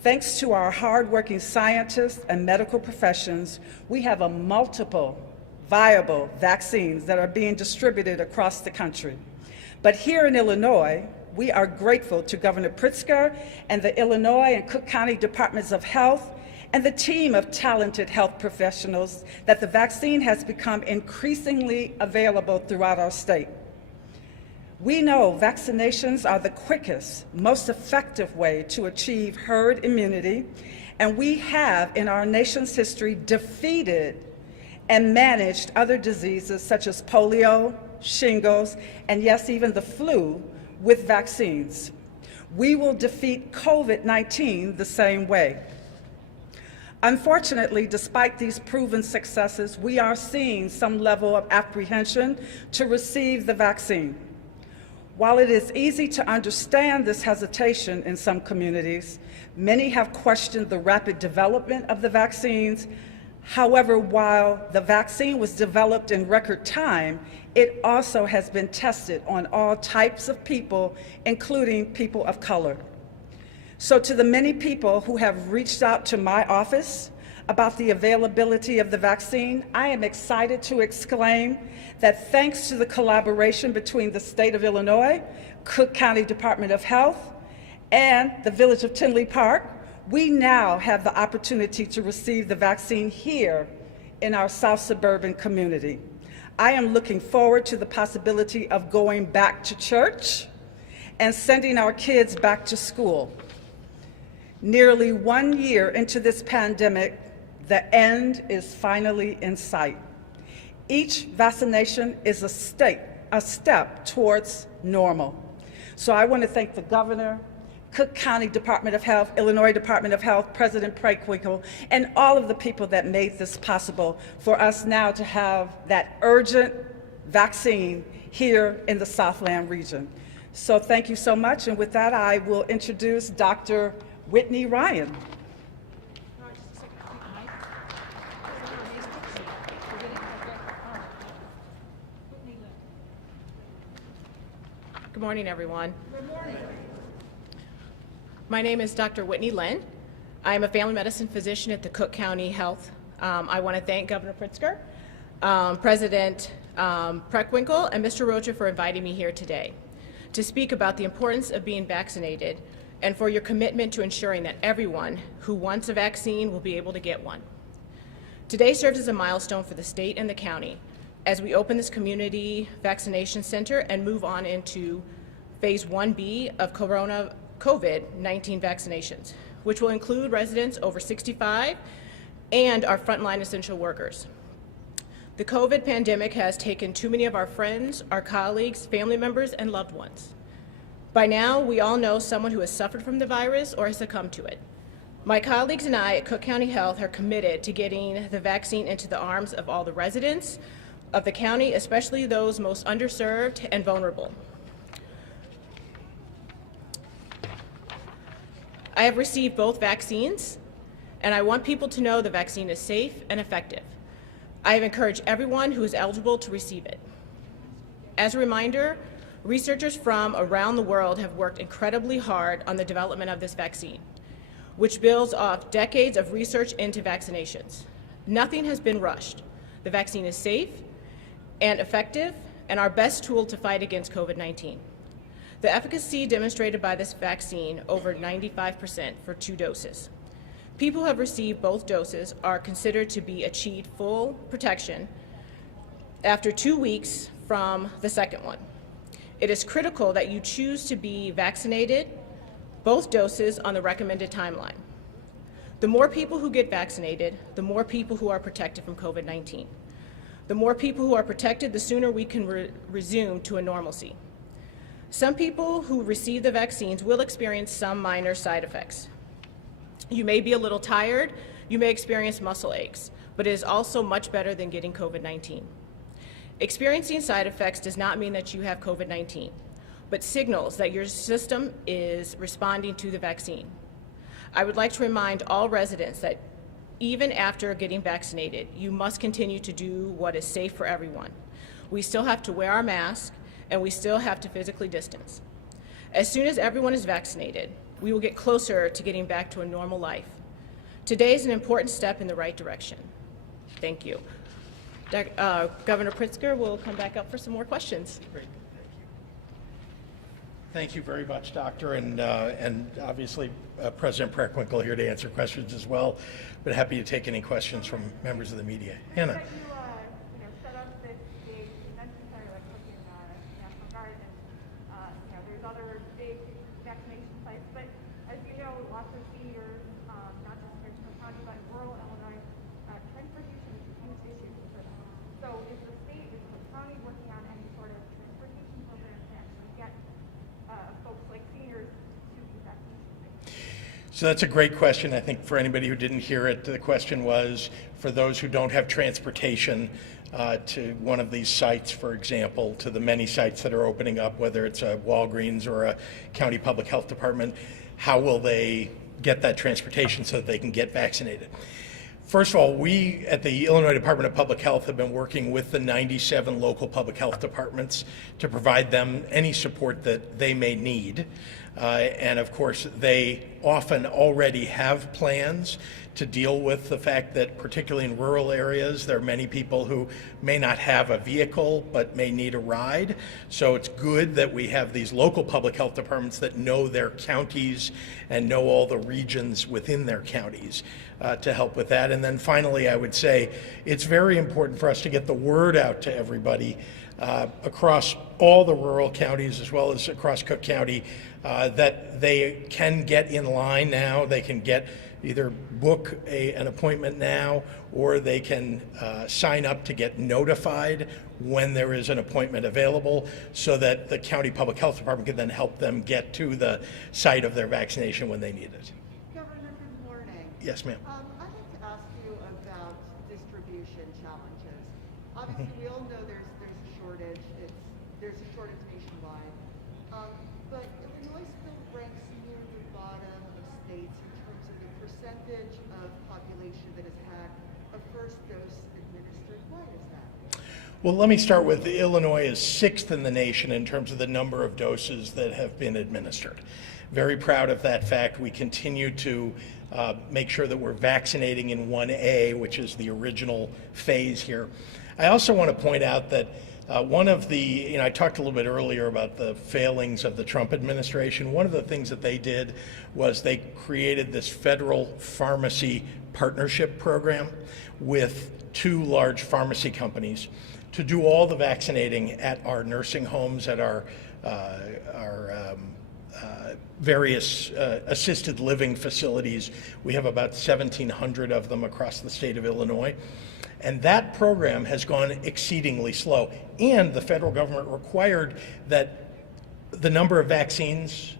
Thanks to our hardworking scientists and medical professions, we have multiple viable vaccines that are being distributed across the country. But here in Illinois, we are grateful to Governor Pritzker and the Illinois and Cook County Departments of Health and the team of talented health professionals that the vaccine has become increasingly available throughout our state. We know vaccinations are the quickest, most effective way to achieve herd immunity, and we have, in our nation's history, defeated and managed other diseases such as polio, shingles, and yes, even the flu with vaccines. We will defeat COVID-19 the same way. Unfortunately, despite these proven successes, we are seeing some level of apprehension to receive the vaccine. While it is easy to understand this hesitation in some communities, many have questioned the rapid development of the vaccines. However, while the vaccine was developed in record time, it also has been tested on all types of people, including people of color. So to the many people who have reached out to my office about the availability of the vaccine, I am excited to exclaim that thanks to the collaboration between the state of Illinois, Cook County Department of Health, and the village of Tinley Park, we now have the opportunity to receive the vaccine here in our South Suburban community. I am looking forward to the possibility of going back to church and sending our kids back to school. Nearly 1 year into this pandemic, the end is finally in sight. Each vaccination is a step towards normal. So I want to thank the governor, Cook County Department of Health, Illinois Department of Health, President Prequel, and all of the people that made this possible for us now to have that urgent vaccine here in the Southland region. So thank you so much, and with that I will introduce Dr. Whitney Ryan. Good morning, everyone. Good morning. My name is Dr. Whitney Lynn. I am a family medicine physician at the Cook County Health. I want to thank Governor Pritzker, President Prequel, and Mr. Rocha for inviting me here today to speak about the importance of being vaccinated and for your commitment to ensuring that everyone who wants a vaccine will be able to get one. Today serves as a milestone for the state and the county as we open this community vaccination center and move on into phase 1B of COVID-19 vaccinations. which will include residents over 65 and our frontline essential workers. The COVID pandemic has taken too many of our friends, our colleagues, family members, and loved ones. By now, we all know someone who has suffered from the virus or has succumbed to it. My colleagues and I at Cook County Health are committed to getting the vaccine into the arms of all the residents of the county, especially those most underserved and vulnerable. I have received both vaccines, and I want people to know the vaccine is safe and effective. I have encouraged everyone who is eligible to receive it. As a reminder, researchers from around the world have worked incredibly hard on the development of this vaccine, which builds off decades of research into vaccinations. Nothing has been rushed. The vaccine is safe and effective and our best tool to fight against COVID-19. The efficacy demonstrated by this vaccine, over 95% for 2 doses. People who have received both doses are considered to be achieved full protection after 2 weeks from the second one. It is critical that you choose to be vaccinated, both doses, on the recommended timeline. The more people who get vaccinated, the more people who are protected from COVID-19. The more people who are protected, the sooner we can resume to a normalcy. Some people who receive the vaccines will experience some minor side effects. You may be a little tired, you may experience muscle aches, but it is also much better than getting COVID-19. Experiencing side effects does not mean that you have COVID-19, but signals that your system is responding to the vaccine. I would like to remind all residents that even after getting vaccinated, you must continue to do what is safe for everyone. We still have to wear our mask, and we still have to physically distance. As soon as everyone is vaccinated, we will get closer to getting back to a normal life. Today is an important step in the right direction. Thank you. Governor Pritzker will come back up for some more questions. Great. Thank you very much, Doctor, and obviously President Prequel here to answer questions as well, but happy to take any questions from members of the media. Hannah. Set up this big convention center like Cooking National Guard, and there's other big vaccination sites, but as you know, lots of seniors, not just in Cook County, but in rural Illinois, transportation is a huge issue for them. So is the state, is Cook County working on any sort of transportation program to actually get folks like seniors to these vaccinations? So that's a great question. I think for anybody who didn't hear it, the question was for those who don't have transportation to one of these sites, for example, to the many sites that are opening up, whether it's a Walgreens or a county public health department, how will they get that transportation so that they can get vaccinated? First of all, we at the Illinois Department of Public Health have been working with the 97 local public health departments to provide them any support that they may need. And of course, they often already have plans to deal with the fact that, particularly in rural areas, there are many people who may not have a vehicle but may need a ride. So it's good that we have these local public health departments that know their counties and know all the regions within their counties to help with that. And then finally, I would say it's very important for us to get the word out to everybody across all the rural counties as well as across Cook County that they can get in line now. They can either book an appointment now, or they can sign up to get notified when there is an appointment available, so that the county public health department can then help them get to the site of their vaccination when they need it. Governor, good morning. Yes, ma'am. I'd like to ask you about distribution challenges. Obviously, we all know there's a shortage. There's a shortage nationwide. But Illinois still ranks near the bottom of states in terms of the percentage of population that has had a first dose administered. Why is that? Well, let me start with Illinois is 6th in the nation in terms of the number of doses that have been administered. Very proud of that fact. We continue to make sure that we're vaccinating in 1A, which is the original phase here. I also want to point out that one of the, I talked a little bit earlier about the failings of the Trump administration. One of the things that they did was they created this federal pharmacy partnership program with 2 large pharmacy companies to do all the vaccinating at our nursing homes, at our various assisted living facilities. We have about 1,700 of them across the state of Illinois. And that program has gone exceedingly slow. And the federal government required that the number of vaccines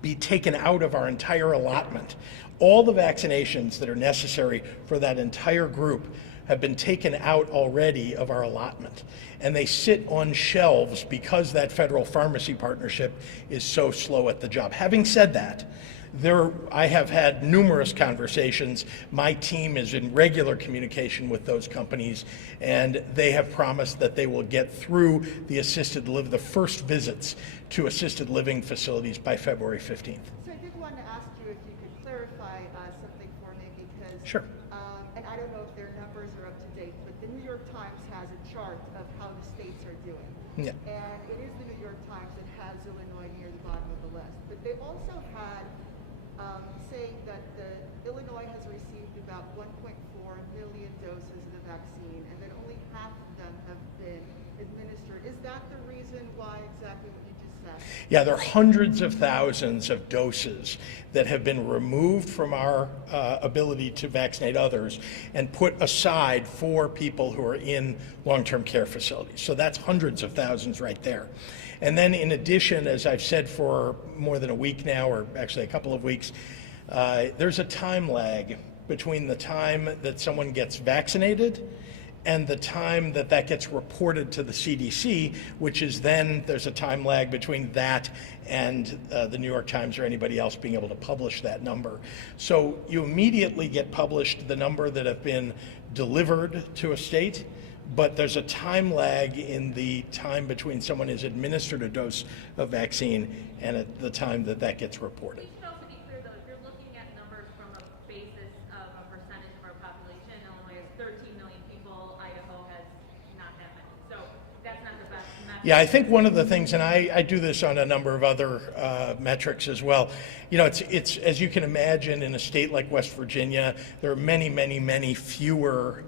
be taken out of our entire allotment. All the vaccinations that are necessary for that entire group have been taken out already of our allotment. And they sit on shelves because that federal pharmacy partnership is so slow at the job. Having said that, I have had numerous conversations. My team is in regular communication with those companies, and they have promised that they will get through the the first visits to assisted living facilities by February 15th. So I did want to ask you if you could clarify something for me, because Sure. And I don't know if their numbers are up to date, but the New York Times has a chart of how the states are doing. Yeah. And it is the New York Times that has Illinois near the bottom of the list. But they also had saying that Illinois has received about 1.4 million doses of the vaccine, and that only half of them have been administered. Is that the reason why exactly what you just said? Yeah, there are hundreds of thousands of doses that have been removed from our ability to vaccinate others and put aside for people who are in long-term care facilities. So that's hundreds of thousands right there. And then in addition, as I've said for more than a week now, or actually a couple of weeks, there's a time lag between the time that someone gets vaccinated and the time that that gets reported to the CDC, which is then there's a time lag between that and the New York Times or anybody else being able to publish that number. So you immediately get published the number that have been delivered to a state, but there's a time lag in the time between someone is administered a dose of vaccine and at the time that that gets reported. We should also be clear, though, if you're looking at numbers from a basis of a percentage of our population, Illinois has 13 million people, Idaho has not that many. So that's not the best metric. Yeah, I think one of the things, and I do this on a number of other metrics as well, you know, it's as you can imagine, in a state like West Virginia, there are many, many, many fewer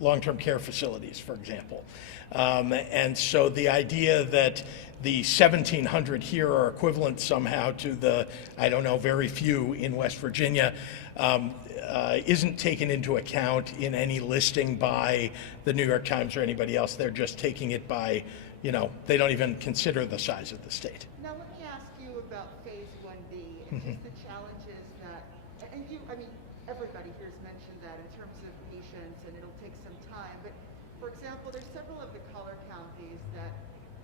long-term care facilities, for example. And so the idea that the 1,700 here are equivalent somehow to the, I don't know, very few in West Virginia isn't taken into account in any listing by the New York Times or anybody else. They're just taking it by, you know, they don't even consider the size of the state. Now let me ask you about Phase 1B and just the challenges that, and you, I mean, everybody here has mentioned that in terms of patients, and it'll take some time. But for example, there's several of the collar counties that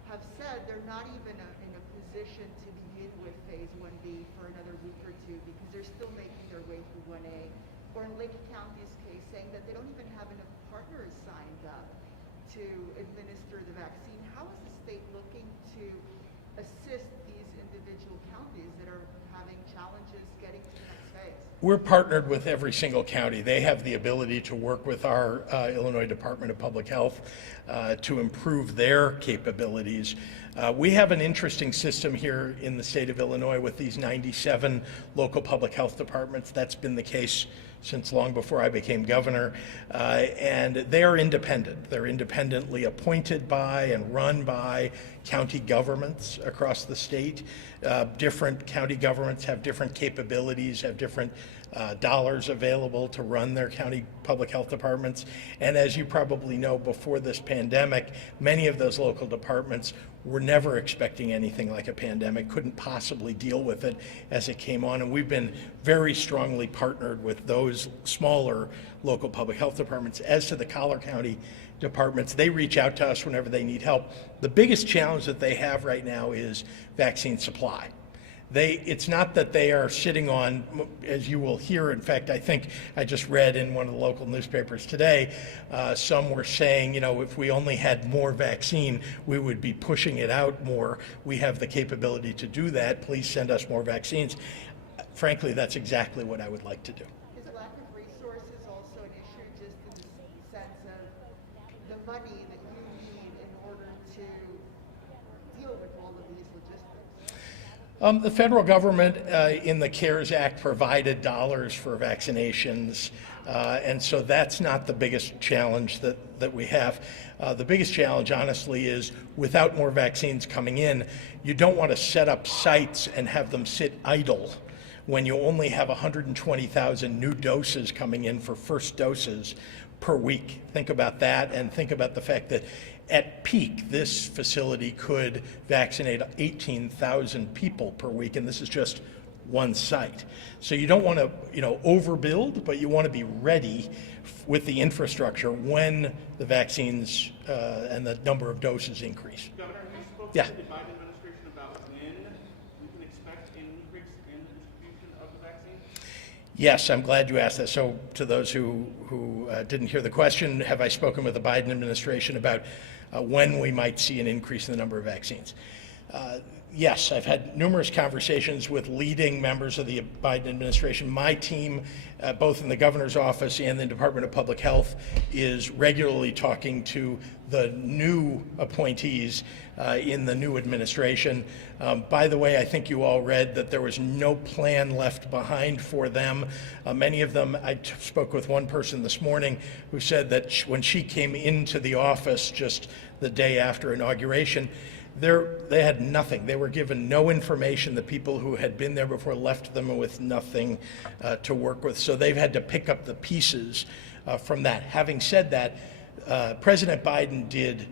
have said they're not even in a position to begin with Phase 1B for another week or two because they're still making their way through 1A. Or in Lake County's case, saying that they don't even have enough partners signed up to administer the vaccine. How is the state looking to assist these individual counties that are having challenges getting to the next phase? We're partnered with every single county. They have the ability to work with our Illinois Department of Public Health to improve their capabilities. We have an interesting system here in the state of Illinois with these 97 local public health departments. That's been the case since long before I became governor, and they are independent. They're independently appointed by and run by county governments across the state. Different county governments have different capabilities, have different dollars available to run their county public health departments. And as you probably know, before this pandemic, many of those local departments were never expecting anything like a pandemic, couldn't possibly deal with it as it came on. And we've been very strongly partnered with those smaller local public health departments. As to the collar county departments, they reach out to us whenever they need help. The biggest challenge that they have right now is vaccine supply. It's not that they are sitting on, as you will hear, in fact, I think I just read in one of the local newspapers today, some were saying, you know, if we only had more vaccine, we would be pushing it out more. We have the capability to do that. Please send us more vaccines. Frankly, that's exactly what I would like to do. Is lack of resources also an issue, just in the sense of the money that you need in order to deal with all of these logistics? The federal government in the CARES Act provided dollars for vaccinations, and so that's not the biggest challenge that we have. The biggest challenge, honestly, is without more vaccines coming in, you don't want to set up sites and have them sit idle when you only have 120,000 new doses coming in for first doses per week. Think about that, and think about the fact that at peak, this facility could vaccinate 18,000 people per week, and this is just one site. So you don't want to, overbuild, but you want to be ready with the infrastructure when the vaccines and the number of doses increase. Governor, have you spoken Yeah. to the Biden administration about when we can expect an increase in the distribution of the vaccine? Yes, I'm glad you asked that. So to those who didn't hear the question, have I spoken with the Biden administration about when we might see an increase in the number of vaccines? Yes, I've had numerous conversations with leading members of the Biden administration. My team, both in the governor's office and the Department of Public Health, is regularly talking to the new appointees in the new administration. By the way, I think you all read that there was no plan left behind for them. Many of them, I spoke with one person this morning who said that when she came into the office just the day after inauguration, they had nothing. They were given no information. The people who had been there before left them with nothing to work with. So they've had to pick up the pieces from that. Having said that, President Biden did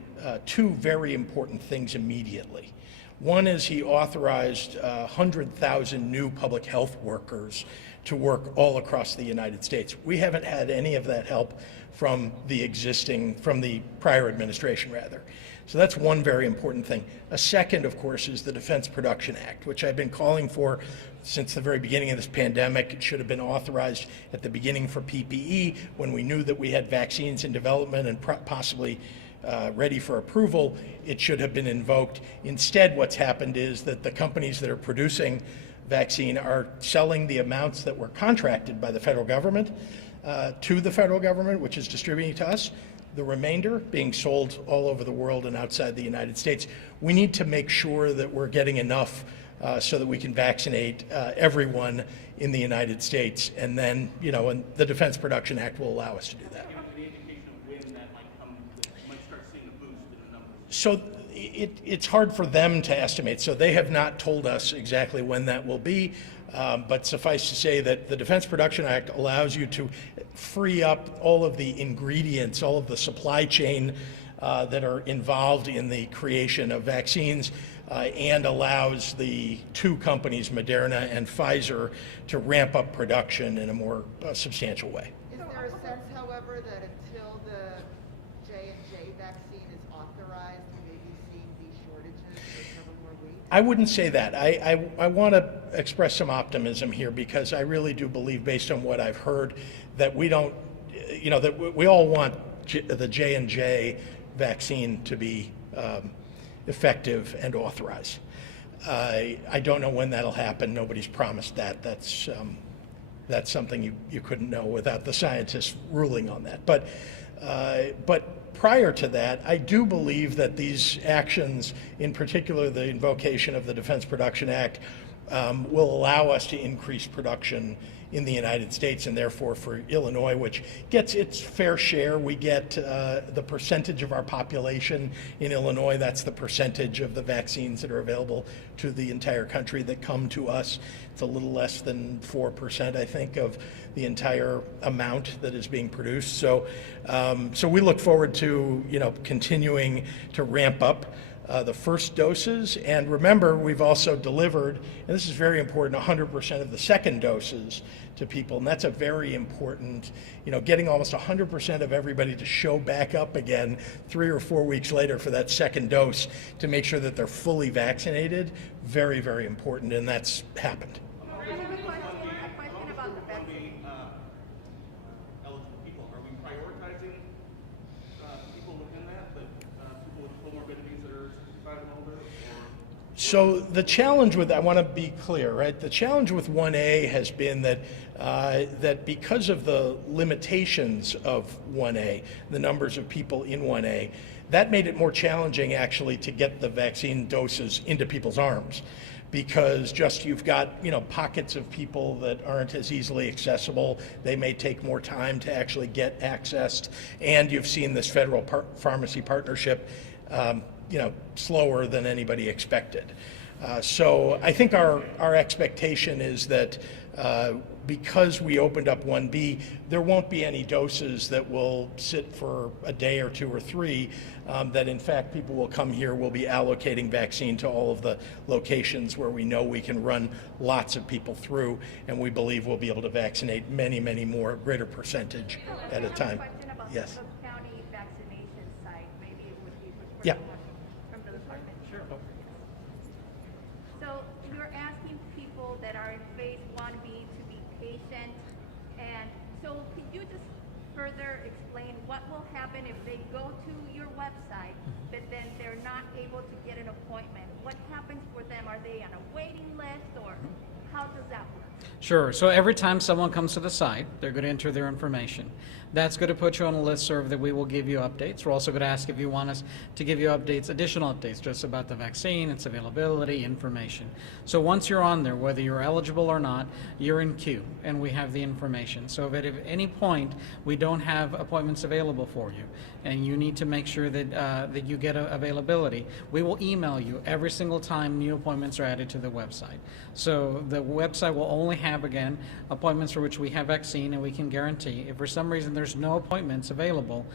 two very important things immediately. One is he authorized 100,000 new public health workers to work all across the United States. We haven't had any of that help from the prior administration, rather. So that's one very important thing. A second, of course, is the Defense Production Act, which I've been calling for since the very beginning of this pandemic. It should have been authorized at the beginning for PPE when we knew that we had vaccines in development and possibly ready for approval. It should have been invoked. Instead, what's happened is that the companies that are producing vaccine are selling the amounts that were contracted by the federal government to the federal government, which is distributing to us. The remainder being sold all over the world and outside the United States. We need to make sure that we're getting enough so that we can vaccinate everyone in the United States, and then, and the Defense Production Act will allow us to do that. Any indication of when that might come, might start seeing a boost in the numbers? So it's hard for them to estimate. So they have not told us exactly when that will be. But suffice to say that the Defense Production Act allows you to free up all of the ingredients, all of the supply chain that are involved in the creation of vaccines, and allows the two companies, Moderna and Pfizer, to ramp up production in a more substantial way. Is there a sense, however, that until the J&J vaccine is authorized, we may be seeing these shortages for several more weeks? I wouldn't say that. I want to express some optimism here, because I really do believe, based on what I've heard, that we don't, that we all want the J&J vaccine to be effective and authorized. I don't know when that'll happen. Nobody's promised that. That's something you couldn't know without the scientists ruling on that. But prior to that, I do believe that these actions, in particular the invocation of the Defense Production Act, will allow us to increase production in the United States, and therefore for Illinois, which gets its fair share. We get the percentage of our population in Illinois. That's the percentage of the vaccines that are available to the entire country that come to us. It's a little less than 4%, I think, of the entire amount that is being produced. So we look forward to continuing to ramp up the first doses. And remember, we've also delivered, and this is very important, 100% of the second doses to people. And that's a very important, getting almost 100% of everybody to show back up again 3 or 4 weeks later for that second dose to make sure that they're fully vaccinated. Very, very important, and that's happened. I have a question about the vaccine. Eligible people, are we prioritizing people within that, people with comorbidities that are 65 and older? So the challenge with, I want to be clear, right? The challenge with 1A has been that because of the limitations of 1A, the numbers of people in 1A, that made it more challenging actually to get the vaccine doses into people's arms. because just you've got, you know, pockets of people that aren't as easily accessible. They may take more time to actually get accessed, and you've seen this federal pharmacy partnership, you know, slower than anybody expected. So I think our expectation is that because we opened up 1B, there won't be any doses that will sit for a day or 2 or 3, that in fact people will come here, we'll be allocating vaccine to all of the locations where we know we can run lots of people through, and we believe we'll be able to vaccinate many, many more, greater percentage at a time. Yes. The county vaccination site, maybe it would be for Yeah. from the department. Sure. So you're asking people that are in phase 1B to be patient, and so could you just further explain what will happen if they go to your website, but then they're not able to get an appointment? What happens for them? Are they on a waiting list, or how does that work? Sure. So every time someone comes to the site, they're going to enter their information. That's going to put you on a listserv that we will give you updates. We're also going to ask if you want us to give you updates, additional updates, just about the vaccine, its availability, information. So once you're on there, whether you're eligible or not, you're in queue, and we have the information. So if at any point we don't have appointments available for you, and you need to make sure that that you get availability, we will email you every single time new appointments are added to the website. So the website will only have, again, appointments for which we have vaccine, and we can guarantee if for some reason there's no appointments available,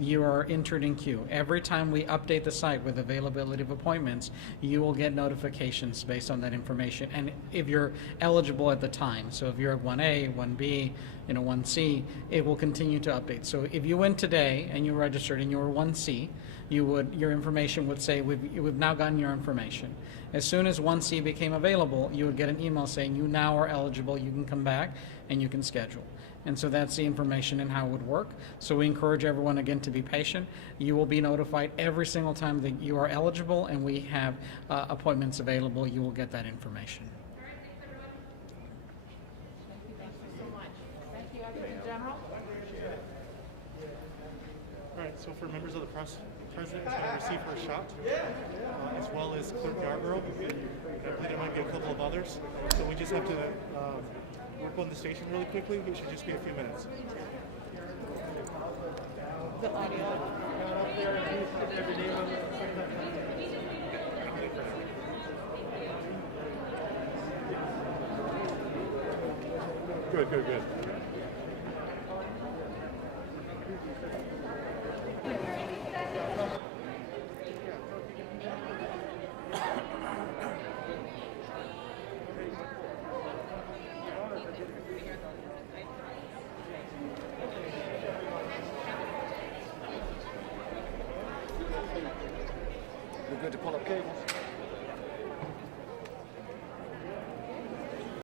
you are entered in queue. Every time we update the site with availability of appointments, you will get notifications based on that information, and if you're eligible at the time. So if you're at 1A, 1B, 1C, it will continue to update. So if you went today and you registered and you were 1C, your information would say, we've now gotten your information. As soon as 1C became available, you would get an email saying you now are eligible, you can come back and you can schedule. And so that's the information and how it would work. So we encourage everyone, again, to be patient. You will be notified every single time that you are eligible and we have appointments available. You will get that information. All right, so for members of the press, the president is going to receive her shot, as well as Clerk Yarborough. I believe there might be a couple of others. So we just have to work on the station really quickly. It should just be a few minutes. The audio. Good, good, good. We're good to pull up cables.